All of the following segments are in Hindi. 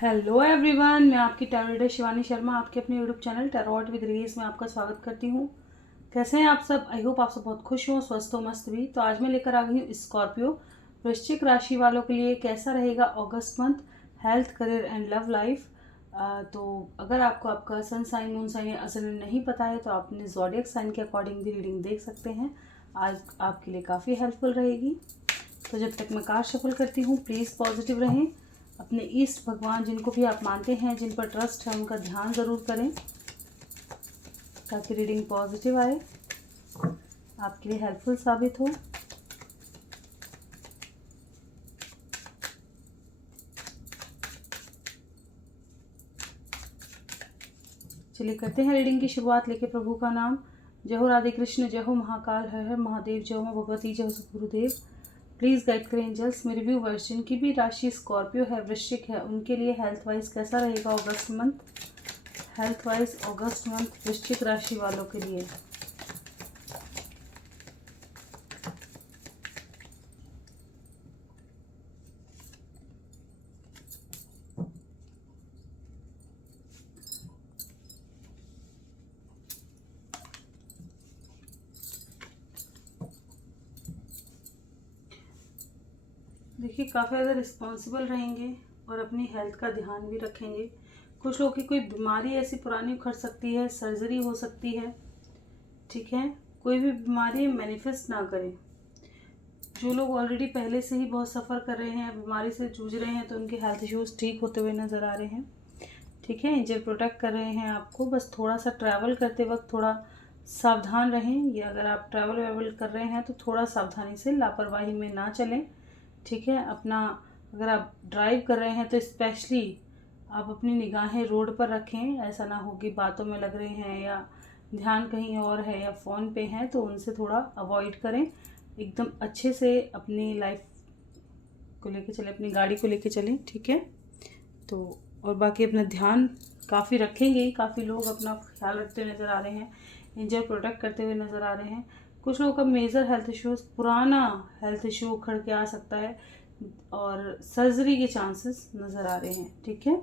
हेलो एवरीवन, मैं आपकी टैरो रीडर शिवानी शर्मा आपके अपने YouTube channel tarot with race में आपका स्वागत करती हूँ। कैसे हैं आप सब? आई होप आप सब बहुत खुश हो, स्वस्थ हो, मस्त भी। तो आज मैं लेकर आ गई हूँ स्कॉर्पियो वृश्चिक राशि वालों के लिए कैसा रहेगा अगस्त month, health, career and love life. तो अगर आपको आपका सन साइन, मून साइन या असन नहीं पता है तो आप अपने ज़ोडिएक साइन के अकॉर्डिंग भी रीडिंग देख सकते हैं। आज आपके लिए काफ़ी हेल्पफुल रहेगी। तो जब तक मैं कार्ड शफल करती हूँ, प्लीज़ पॉजिटिव रहें। अपने ईष्ट भगवान जिनको भी आप मानते हैं, जिन पर ट्रस्ट है, उनका ध्यान ज़रूर करें ताकि रीडिंग पॉजिटिव आए, आपके लिए हेल्पफुल साबित हो। चलिए करते हैं रीडिंग की शुरुआत लेके प्रभु का नाम। जय हो राधे कृष्ण, जय हो महाकाल, हर हर महादेव, जय हो मां भगवती, जय हो सद्गुरुदेव। प्लीज़ गाइड करें एंजल्स मेरे व्यू वर्जन की भी राशि स्कॉर्पियो है, वृश्चिक है, उनके लिए हेल्थ वाइज कैसा रहेगा अगस्त मंथ। हेल्थ वाइज अगस्त मंथ वृश्चिक राशि वालों के लिए। देखिए, काफ़ी ज़्यादा रिस्पॉन्सिबल रहेंगे और अपनी हेल्थ का ध्यान भी रखेंगे। कुछ लोगों की कोई बीमारी ऐसी पुरानी उखड़ सकती है, सर्जरी हो सकती है, ठीक है। कोई भी बीमारी मैनिफेस्ट ना करें। जो लोग ऑलरेडी पहले से ही बहुत सफ़र कर रहे हैं, बीमारी से जूझ रहे हैं, तो उनके हेल्थ इश्यूज ठीक होते हुए नज़र आ रहे हैं, ठीक है। एंजल प्रोटेक्ट कर रहे हैं आपको। बस थोड़ा सा ट्रैवल करते वक्त थोड़ा सावधान रहें। या अगर आप ट्रैवल वेवल कर रहे हैं तो थोड़ा सावधानी से, लापरवाही में ना चलें, ठीक है। अपना अगर आप ड्राइव कर रहे हैं तो स्पेशली आप अपनी निगाहें रोड पर रखें। ऐसा ना हो कि बातों में लग रहे हैं या ध्यान कहीं और है या फ़ोन पे हैं, तो उनसे थोड़ा अवॉइड करें। एकदम अच्छे से अपनी लाइफ को लेके चलें, अपनी गाड़ी को लेके चलें, ठीक है। तो और बाकी अपना ध्यान काफ़ी रखेंगे ही। काफ़ी लोग अपना ख्याल रखते हुए नज़र आ रहे हैं, इंजर प्रोटेक्ट करते हुए नज़र आ रहे हैं। कुछ लोगों का मेजर हेल्थ इश्यूज, पुराना हेल्थ इशू उखड़ के आ सकता है और सर्जरी के चांसेस नज़र आ रहे हैं, ठीक है।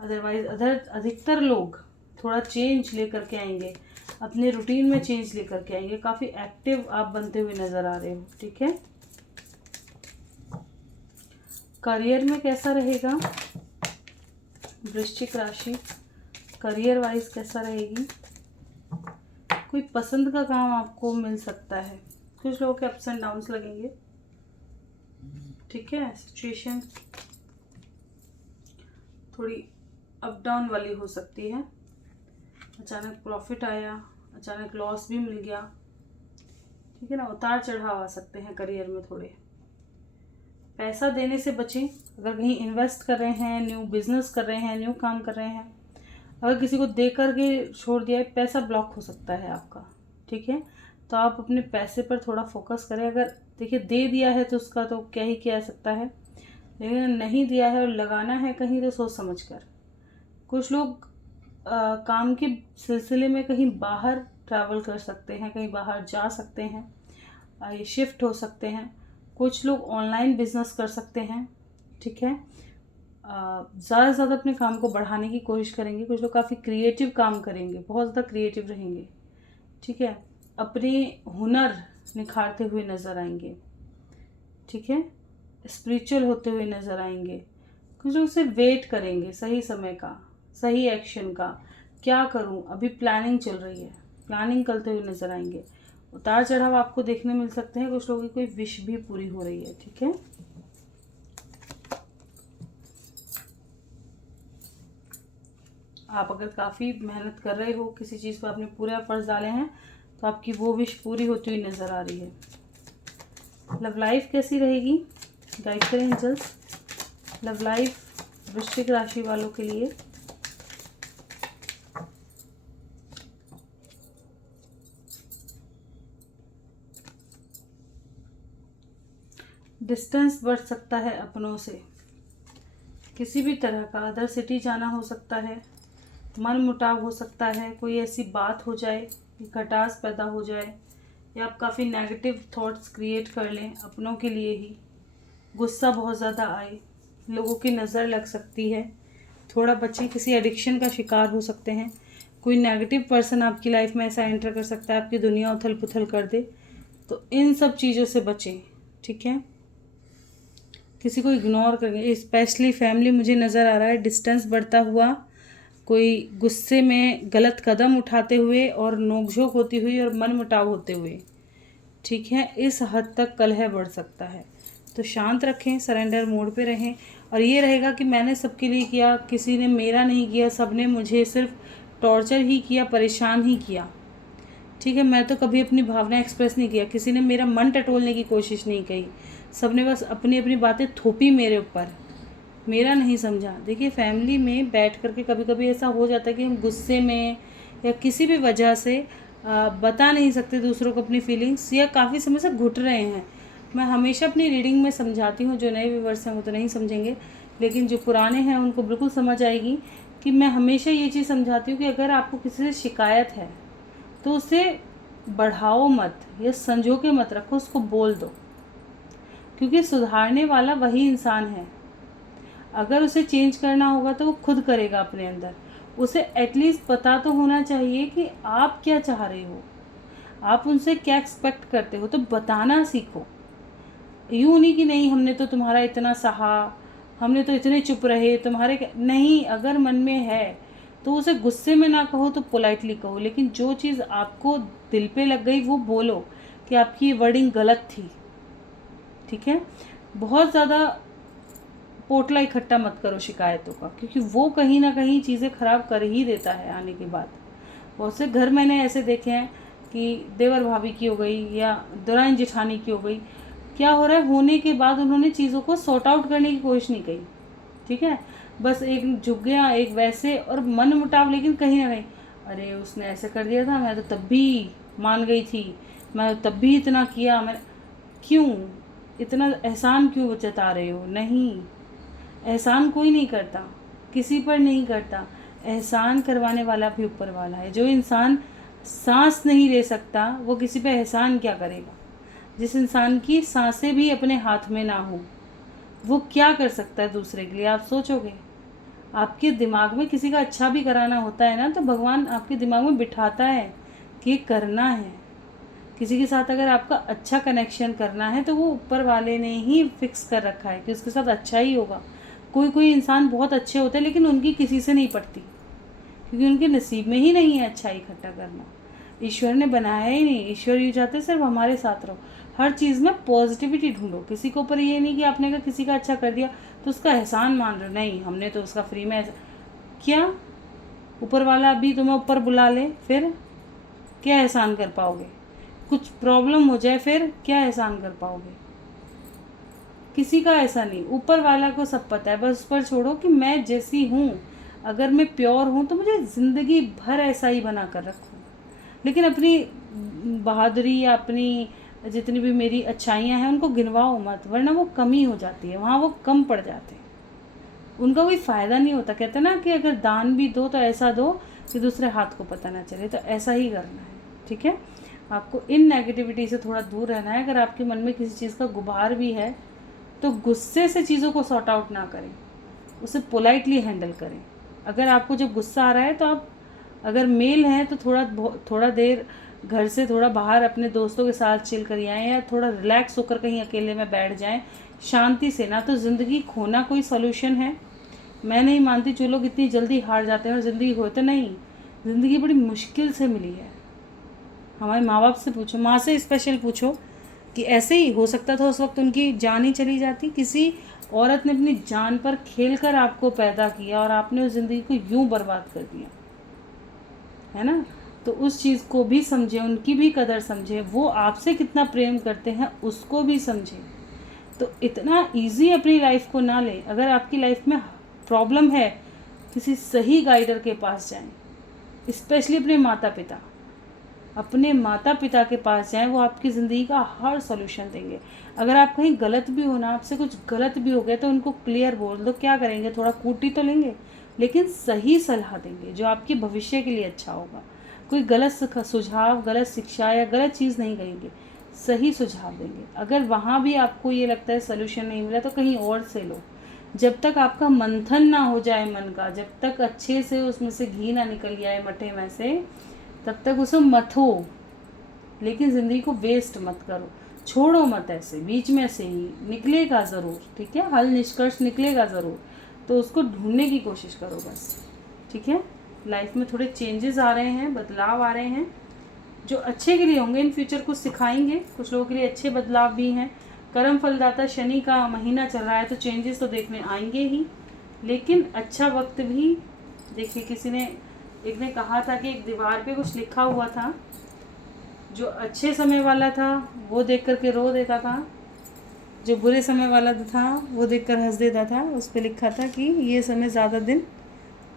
अदरवाइज अधिकतर लोग थोड़ा चेंज लेकर के आएंगे, अपने रूटीन में चेंज लेकर के आएंगे। काफ़ी एक्टिव आप बनते हुए नज़र आ रहे हो, ठीक है। करियर में कैसा रहेगा वृश्चिक राशि, करियर वाइज कैसा रहेगी। कोई पसंद का काम आपको मिल सकता है। कुछ लोगों के अप्स एंड डाउन्स लगेंगे, ठीक है। सिचुएशन थोड़ी अप डाउन वाली हो सकती है। अचानक प्रॉफिट आया, अचानक लॉस भी मिल गया, ठीक है ना। उतार चढ़ाव आ सकते हैं करियर में। थोड़े पैसा देने से बचें। अगर कहीं इन्वेस्ट कर रहे हैं, न्यू बिजनेस कर रहे हैं, न्यू काम कर रहे हैं, अगर किसी को दे करके छोड़ दिया है, पैसा ब्लॉक हो सकता है आपका, ठीक है। तो आप अपने पैसे पर थोड़ा फोकस करें। अगर देखिए दे दिया है तो उसका तो क्या ही किया जा सकता है, लेकिन नहीं दिया है और लगाना है कहीं तो सोच समझ कर। कुछ लोग काम के सिलसिले में कहीं बाहर ट्रैवल कर सकते हैं, कहीं बाहर जा सकते हैं, ये शिफ्ट हो सकते हैं। कुछ लोग ऑनलाइन बिजनेस कर सकते हैं, ठीक है। ज़्यादा से ज़्यादा अपने काम को बढ़ाने की कोशिश करेंगे। कुछ लोग काफ़ी क्रिएटिव काम करेंगे, बहुत ज़्यादा क्रिएटिव रहेंगे, ठीक है। अपने हुनर निखारते हुए नज़र आएंगे, ठीक है। स्पिरिचुअल होते हुए नज़र आएंगे। कुछ लोग सिर्फ वेट करेंगे सही समय का, सही एक्शन का। क्या करूं, अभी प्लानिंग चल रही है, प्लानिंग करते हुए नज़र आएंगे। उतार चढ़ाव आपको देखने मिल सकते हैं। कुछ लोगों की कोई विश भी पूरी हो रही है, ठीक है। आप अगर काफ़ी मेहनत कर रहे हो, किसी चीज़ पर आपने पूरे एफर्ट्स डाले हैं, तो आपकी वो विश पूरी होती हुई नज़र आ रही है। लव लाइफ कैसी रहेगी, गाइड करें एंजल्स। लव लाइफ वृश्चिक राशि वालों के लिए। डिस्टेंस बढ़ सकता है अपनों से, किसी भी तरह का अदर सिटी जाना हो सकता है, मन मुटाव हो सकता है, कोई ऐसी बात हो जाए, खटास पैदा हो जाए, या आप काफ़ी नेगेटिव थॉट्स क्रिएट कर लें अपनों के लिए ही। गुस्सा बहुत ज़्यादा आए, लोगों की नज़र लग सकती है, थोड़ा बच्चे किसी एडिक्शन का शिकार हो सकते हैं। कोई नेगेटिव पर्सन आपकी लाइफ में ऐसा एंटर कर सकता है, आपकी दुनिया उथल पुथल कर दे। तो इन सब चीज़ों से बचें, ठीक है। किसी को इग्नोर करेंगे, स्पेशली फैमिली मुझे नज़र आ रहा है डिस्टेंस बढ़ता हुआ, कोई गुस्से में गलत कदम उठाते हुए और नोकझोंक होती हुई और मनमुटाव होते हुए, ठीक है। इस हद तक कलह बढ़ सकता है। तो शांत रखें, सरेंडर मोड पे रहें। और ये रहेगा कि मैंने सबके लिए किया, किसी ने मेरा नहीं किया, सब ने मुझे सिर्फ टॉर्चर ही किया, परेशान ही किया, ठीक है। मैं तो कभी अपनी भावना एक्सप्रेस नहीं किया, किसी ने मेरा मन टटोलने की कोशिश नहीं की, सब ने बस अपनी अपनी बातें थोपी मेरे ऊपर, मेरा नहीं समझा। देखिए फैमिली में बैठ कर के कभी कभी ऐसा हो जाता है कि हम गुस्से में या किसी भी वजह से बता नहीं सकते दूसरों को अपनी फीलिंग्स, या काफ़ी समय से घुट रहे हैं। मैं हमेशा अपनी रीडिंग में समझाती हूँ, जो नए व्यूअर्स हैं वो तो नहीं समझेंगे, लेकिन जो पुराने हैं उनको बिल्कुल समझ आएगी कि मैं हमेशा ये चीज़ समझाती हूँ कि अगर आपको किसी से शिकायत है तो उसे बढ़ाओ मत या संजो के मत रखो, उसको बोल दो, क्योंकि सुधारने वाला वही इंसान है। अगर उसे चेंज करना होगा तो वो खुद करेगा अपने अंदर। उसे एटलीस्ट पता तो होना चाहिए कि आप क्या चाह रहे हो, आप उनसे क्या एक्सपेक्ट करते हो, तो बताना सीखो। यूँ नहीं कि नहीं हमने तो तुम्हारा इतना सहा, हमने तो इतने चुप रहे, तुम्हारे नहीं। अगर मन में है तो उसे गुस्से में ना कहो तो पोलाइटली कहो, लेकिन जो चीज़ आपको दिल पे लग गई वो बोलो कि आपकी वर्डिंग गलत थी, ठीक है। बहुत ज़्यादा पोटला इकट्ठा मत करो शिकायतों का, क्योंकि वो कहीं ना कहीं चीज़ें ख़राब कर ही देता है आने के बाद। बहुत से घर मैंने ऐसे देखे हैं कि देवर भाभी की हो गई या दुरान जेठानी की हो गई, क्या हो रहा है, होने के बाद उन्होंने चीज़ों को सॉर्ट आउट करने की कोशिश नहीं की, ठीक है। बस एक झुक गया, एक वैसे, और मन मुटाव, लेकिन कहीं ना कहीं अरे उसने ऐसे कर दिया था, मैं तो तब भी मान गई थी, मैं तब भी इतना किया, मैं क्यों इतना एहसान क्यों जता रहे हो। नहीं, एहसान कोई नहीं करता, किसी पर नहीं करता। एहसान करवाने वाला भी ऊपर वाला है। जो इंसान सांस नहीं ले सकता वो किसी पे एहसान क्या करेगा। जिस इंसान की सांसें भी अपने हाथ में ना हो वो क्या कर सकता है दूसरे के लिए, आप सोचोगे। आपके दिमाग में किसी का अच्छा भी कराना होता है ना, तो भगवान आपके दिमाग में बिठाता है कि ये करना है। किसी के साथ अगर आपका अच्छा कनेक्शन करना है तो वो ऊपर वाले ने ही फिक्स कर रखा है कि उसके साथ अच्छा ही होगा। कोई कोई इंसान बहुत अच्छे होते हैं लेकिन उनकी किसी से नहीं पड़ती, क्योंकि उनके नसीब में ही नहीं है अच्छा इकट्ठा करना। ईश्वर ने बनाया ही नहीं, ईश्वर यूँ चाहते सिर्फ हमारे साथ रहो। हर चीज़ में पॉजिटिविटी ढूंढो। किसी को ऊपर ये नहीं कि आपने अगर किसी का अच्छा कर दिया तो उसका एहसान मान रहे हो, नहीं हमने तो उसका फ्री में क्या, ऊपर वाला अभी तुम्हें ऊपर बुला ले फिर क्या एहसान कर पाओगे। कुछ प्रॉब्लम हो जाए फिर क्या एहसान कर पाओगे। किसी का ऐसा नहीं, ऊपर वाला को सब पता है। बस उस पर छोड़ो कि मैं जैसी हूँ, अगर मैं प्योर हूँ तो मुझे ज़िंदगी भर ऐसा ही बना कर रखो। लेकिन अपनी बहादुरी या अपनी जितनी भी मेरी अच्छाइयाँ हैं उनको गिनवाओ मत, वरना वो कमी हो जाती है, वहाँ वो कम पड़ जाते हैं, उनका कोई फ़ायदा नहीं होता। कहते ना कि अगर दान भी दो तो ऐसा दो कि दूसरे हाथ को पता ना चले, तो ऐसा ही करना है, ठीक है। आपको इन नेगेटिविटी से थोड़ा दूर रहना है। अगर आपके मन में किसी चीज़ का गुबार भी है तो गुस्से से चीज़ों को सॉर्ट आउट ना करें, उसे पोलाइटली हैंडल करें। अगर आपको जब गुस्सा आ रहा है तो आप अगर मेल हैं तो थोड़ा देर घर से थोड़ा बाहर अपने दोस्तों के साथ चिल कर आएँ, या थोड़ा रिलैक्स होकर कहीं अकेले में बैठ जाएं शांति से। ना तो ज़िंदगी खोना कोई सॉल्यूशन है, मैं नहीं मानती जो लोग इतनी जल्दी हार जाते हैं और ज़िंदगी खोते, नहीं, ज़िंदगी बड़ी मुश्किल से मिली है। हमारे माँ बाप से पूछो, माँ से स्पेशल पूछो कि ऐसे ही हो सकता था उस वक्त उनकी जान ही चली जाती। किसी औरत ने अपनी जान पर खेल कर आपको पैदा किया और आपने उस ज़िंदगी को यूं बर्बाद कर दिया, है ना। तो उस चीज़ को भी समझे, उनकी भी कदर समझे, वो आपसे कितना प्रेम करते हैं उसको भी समझे। तो इतना इजी अपनी लाइफ को ना लें। अगर आपकी लाइफ में प्रॉब्लम है, किसी सही गाइडर के पास जाएं, स्पेशली अपने माता पिता के पास जाएं, वो आपकी ज़िंदगी का हर सॉल्यूशन देंगे। अगर आप कहीं गलत भी हो ना, आपसे कुछ गलत भी हो गया तो उनको क्लियर बोल दो। क्या करेंगे, थोड़ा कूटी तो लेंगे लेकिन सही सलाह देंगे जो आपके भविष्य के लिए अच्छा होगा। कोई गलत सुझाव, गलत शिक्षा या गलत चीज़ नहीं कहेंगे, सही सुझाव देंगे। अगर वहाँ भी आपको ये लगता है सॉल्यूशन नहीं मिला तो कहीं और से लो। जब तक आपका मंथन ना हो जाए मन का, जब तक अच्छे से उसमें से घी ना निकल जाए मठे में से, तब तक उसे मथो, लेकिन ज़िंदगी को वेस्ट मत करो, छोड़ो मत ऐसे बीच में से ही, निकलेगा ज़रूर, ठीक है, हल निष्कर्ष निकलेगा ज़रूर, तो उसको ढूंढने की कोशिश करो बस, ठीक है। लाइफ में थोड़े चेंजेस आ रहे हैं, बदलाव आ रहे हैं जो अच्छे के लिए होंगे, इन फ्यूचर कुछ सिखाएंगे, कुछ लोगों के लिए अच्छे बदलाव भी हैं। कर्म फलदाता शनि का महीना चल रहा है तो चेंजेस तो देखने आएंगे ही, लेकिन अच्छा वक्त भी। देखिए किसी ने, एक ने कहा था कि एक दीवार पे कुछ लिखा हुआ था, जो अच्छे समय वाला था वो देख कर के रो देता था, जो बुरे समय वाला था वो देख कर हंस देता था। उस पर लिखा था कि ये समय ज़्यादा दिन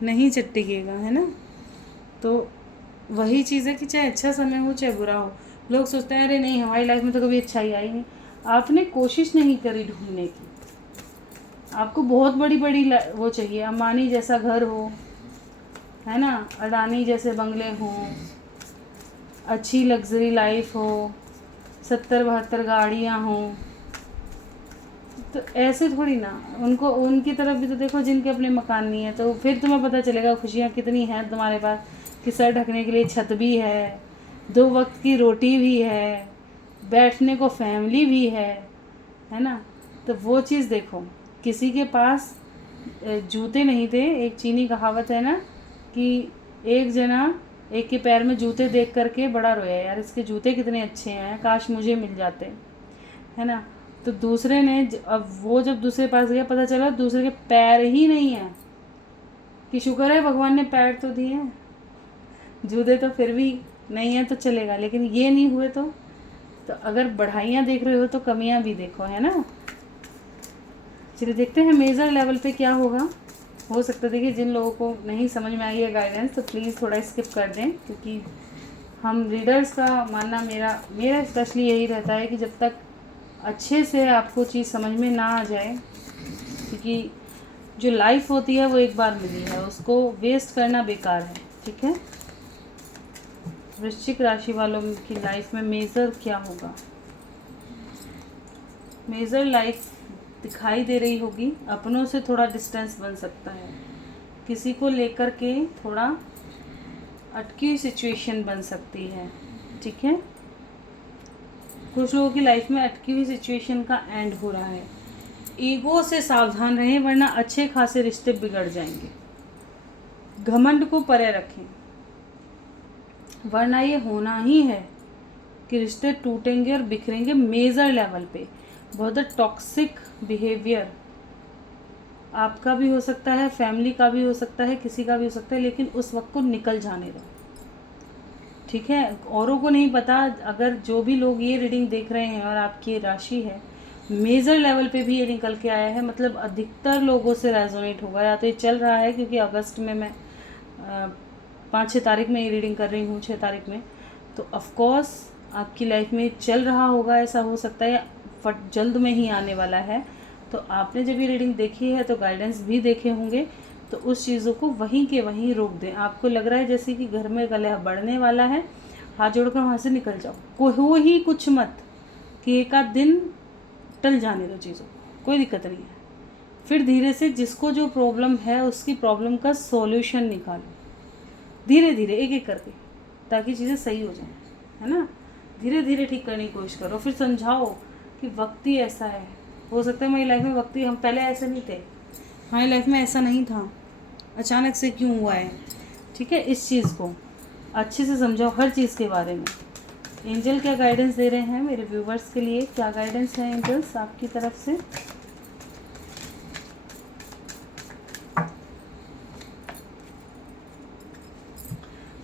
नहीं टिकेगा, है ना। तो वही चीज़ है कि चाहे अच्छा समय हो चाहे बुरा हो, लोग सोचते हैं अरे नहीं हमारी लाइफ में तो कभी अच्छाई आई नहीं। आपने कोशिश नहीं करी ढूंढने की। आपको बहुत बड़ी बड़ी वो चाहिए, अंबानी जैसा घर हो, है ना, अडानी जैसे बंगले हों, अच्छी लग्जरी लाइफ हो, 70-72 गाड़ियाँ हों, तो ऐसे थोड़ी ना, उनको उनकी तरफ भी तो देखो जिनके अपने मकान नहीं है, तो फिर तुम्हें पता चलेगा खुशियाँ कितनी हैं तुम्हारे पास, कि सर ढकने के लिए छत भी है, 2 वक्त की रोटी भी है, बैठने को फैमिली भी है ना। तो वो चीज़ देखो, किसी के पास जूते नहीं थे। एक चीनी कहावत है ना कि एक जना एक के पैर में जूते देख करके बड़ा रोया, यार इसके जूते कितने अच्छे हैं, काश मुझे मिल जाते, है ना। तो दूसरे ने अब वो जब दूसरे पास गया पता चला दूसरे के पैर ही नहीं है, कि शुक्र है भगवान ने पैर तो दिए हैं, जूते तो फिर भी नहीं है तो चलेगा, लेकिन ये नहीं हुए तो अगर बढ़ाइयाँ देख रहे हो तो कमियाँ भी देखो, है ना। चलिए देखते हैं मेजर लेवल पे क्या होगा। हो सकता है देखिए जिन लोगों को नहीं समझ में आई है गाइडेंस तो प्लीज़ थोड़ा स्किप कर दें, क्योंकि हम रीडर्स का मानना, मेरा स्पेशली यही रहता है कि जब तक अच्छे से आपको चीज़ समझ में ना आ जाए, क्योंकि जो लाइफ होती है वो एक बार मिली है, उसको वेस्ट करना बेकार है, ठीक है। वृश्चिक राशि वालों की लाइफ में मेजर क्या होगा। मेजर लाइफ दिखाई दे रही होगी, अपनों से थोड़ा डिस्टेंस बन सकता है, किसी को लेकर के थोड़ा अटकी हुई सिचुएशन बन सकती है, ठीक है। कुछ लोगों की लाइफ में अटकी हुई सिचुएशन का एंड हो रहा है। ईगो से सावधान रहें वरना अच्छे खासे रिश्ते बिगड़ जाएंगे। घमंड को परे रखें वरना ये होना ही है कि रिश्ते टूटेंगे और बिखरेंगे मेजर लेवल पे। बहुत टॉक्सिक बिहेवियर आपका भी हो सकता है, फैमिली का भी हो सकता है, किसी का भी हो सकता है, लेकिन उस वक्त को निकल जाने दो, ठीक है। औरों को नहीं पता, अगर जो भी लोग ये रीडिंग देख रहे हैं और आपकी राशि है मेजर लेवल पे भी ये निकल के आया है, मतलब अधिकतर लोगों से रेजोनेट होगा। या तो ये चल रहा है क्योंकि अगस्त में मैं 5-6 तारीख में ये रीडिंग कर रही हूँ, 6 तारीख में, तो ऑफकोर्स आपकी लाइफ में चल रहा होगा, ऐसा हो सकता है, या फट जल्द में ही आने वाला है। तो आपने जब ये रीडिंग देखी है तो गाइडेंस भी देखे होंगे, तो उस चीज़ों को वहीं के वहीं रोक दें। आपको लग रहा है जैसे कि घर में कलह बढ़ने वाला है, हाथ जोड़कर वहाँ से निकल जाओ, हो ही कुछ मत, कि एक आध दिन टल जाने दो चीज़ों, कोई दिक्कत नहीं है। फिर धीरे से जिसको जो प्रॉब्लम है उसकी प्रॉब्लम का सॉल्यूशन निकालो, धीरे धीरे एक एक करके, ताकि चीज़ें सही हो जाएं, है ना। धीरे धीरे ठीक करने की कोशिश करो, फिर समझाओ कि वक्त ही ऐसा है। हो सकता है हमारी लाइफ में वक्त ही, हम पहले ऐसे नहीं थे, हमारी लाइफ में ऐसा नहीं था, अचानक से क्यों हुआ है, ठीक है। इस चीज़ को अच्छे से समझाओ, हर चीज़ के बारे में। एंजल क्या गाइडेंस दे रहे हैं मेरे व्यूवर्स के लिए, क्या गाइडेंस है एंजल्स आपकी तरफ से।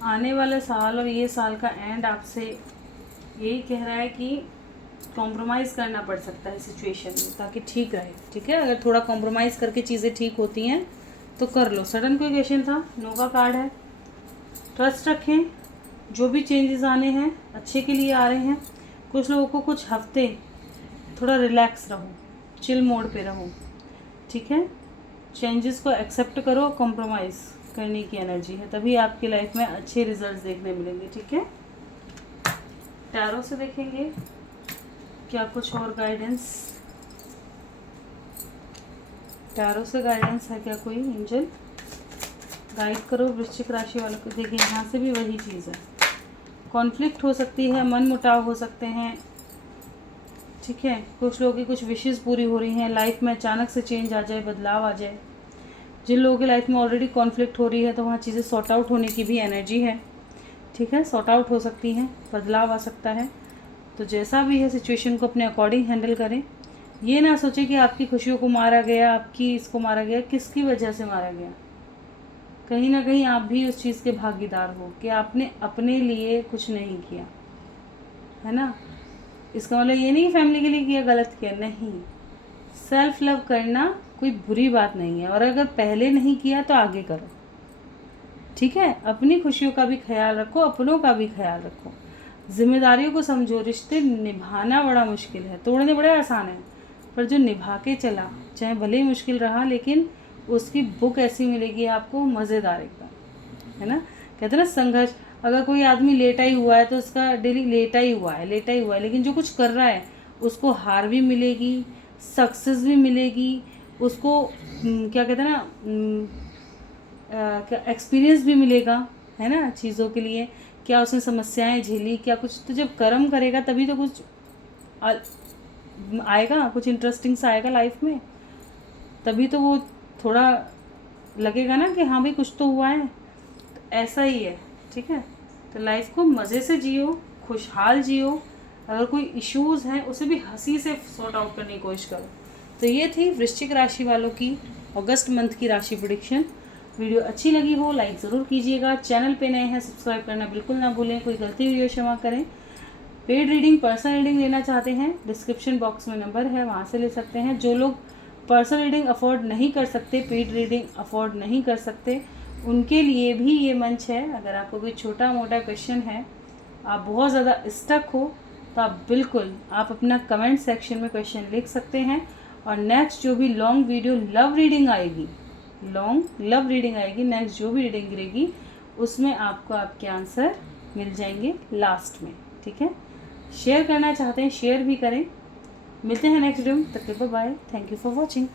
आने वाला साल और ये साल का एंड आपसे यही कह रहा है कि कॉम्प्रोमाइज़ करना पड़ सकता है सिचुएशन में, ताकि ठीक रहे, ठीक है। अगर थोड़ा कॉम्प्रोमाइज़ करके चीज़ें ठीक होती हैं तो कर लो। सडन कोई क्वेश्चन था, नो का कार्ड है। ट्रस्ट रखें, जो भी चेंजेस आने हैं अच्छे के लिए आ रहे हैं। कुछ लोगों को कुछ हफ्ते थोड़ा रिलैक्स रहो, चिल मोड पे रहो, ठीक है। चेंजेस को एक्सेप्ट करो, कॉम्प्रोमाइज़ करने की एनर्जी है, तभी आपकी लाइफ में अच्छे रिजल्ट्स देखने मिलेंगे, ठीक है। टैरो से देखेंगे क्या कुछ और गाइडेंस। टैरो से गाइडेंस है क्या कोई एंजल? गाइड करो वृश्चिक राशि वालों को। देखिए यहाँ से भी वही चीज़ है, कॉन्फ्लिक्ट हो सकती है, मन मुटाव हो सकते हैं, ठीक है। कुछ लोगों की कुछ विशेज़ पूरी हो रही हैं, लाइफ में अचानक से चेंज आ जाए, बदलाव आ जाए। जिन लोगों की लाइफ में ऑलरेडी कॉन्फ्लिक्ट हो रही है तो वहाँ चीज़ें सॉर्ट आउट होने की भी एनर्जी है, ठीक है। सॉर्ट आउट हो सकती हैं, बदलाव आ सकता है। तो जैसा भी है सिचुएशन को अपने अकॉर्डिंग हैंडल करें। ये ना सोचें कि आपकी खुशियों को मारा गया, आपकी इसको मारा गया, किसकी वजह से मारा गया। कहीं ना कहीं आप भी उस चीज़ के भागीदार हो कि आपने अपने लिए कुछ नहीं किया, है ना। इसका मतलब ये नहीं फैमिली के लिए किया, गलत किया, नहीं। सेल्फ लव करना कोई बुरी बात नहीं है, और अगर पहले नहीं किया तो आगे करो, ठीक है। अपनी खुशियों का भी ख्याल रखो, अपनों का भी ख्याल रखो, जिम्मेदारियों को समझो। रिश्ते निभाना बड़ा मुश्किल है, तोड़ने बड़े आसान है, पर जो निभा के चला, चाहे भले ही मुश्किल रहा, लेकिन उसकी बुक ऐसी मिलेगी आपको, मज़ेदार एकदम, है ना। कहते हैं ना संघर्ष। अगर कोई आदमी लेटा ही हुआ है तो उसका डेली लेटा ही हुआ है, लेकिन जो कुछ कर रहा है उसको हार भी मिलेगी, सक्सेस भी मिलेगी, उसको क्या कहते हैं ना, क्या एक्सपीरियंस भी मिलेगा, है ना, चीज़ों के लिए। क्या उसने समस्याएं झेली, क्या कुछ। तो जब कर्म करेगा तभी तो कुछ आएगा, कुछ इंटरेस्टिंग सा आएगा लाइफ में, तभी तो वो थोड़ा लगेगा ना कि हाँ भाई कुछ तो हुआ है। तो ऐसा ही है, ठीक है। तो लाइफ को मज़े से जियो, खुशहाल जियो। अगर कोई इश्यूज़ हैं उसे भी हंसी से सॉर्ट आउट करने की कोशिश करो। तो ये थी वृश्चिक राशि वालों की अगस्त मंथ की राशि प्रेडिक्शन। वीडियो अच्छी लगी हो लाइक ज़रूर कीजिएगा, चैनल पे नए हैं सब्सक्राइब करना बिल्कुल ना भूलें। कोई गलती हुई हो क्षमा करें। पेड रीडिंग, पर्सनल रीडिंग लेना चाहते हैं, डिस्क्रिप्शन बॉक्स में नंबर है, वहाँ से ले सकते हैं। जो लोग पर्सनल रीडिंग अफोर्ड नहीं कर सकते, पेड रीडिंग अफोर्ड नहीं कर सकते, उनके लिए भी ये मंच है। अगर आपको कोई छोटा मोटा क्वेश्चन है, आप बहुत ज़्यादा स्टक हो, तो आप बिल्कुल आप अपना कमेंट सेक्शन में क्वेश्चन लिख सकते हैं। और नेक्स्ट जो भी लॉन्ग वीडियो लव रीडिंग आएगी, नेक्स्ट जो भी रीडिंग गिरेगी उसमें आपको आपके आंसर मिल जाएंगे लास्ट में, ठीक है। शेयर करना चाहते हैं शेयर भी करें। मिलते हैं नेक्स्ट वीडियो में, तब तक bye. Thank you for watching.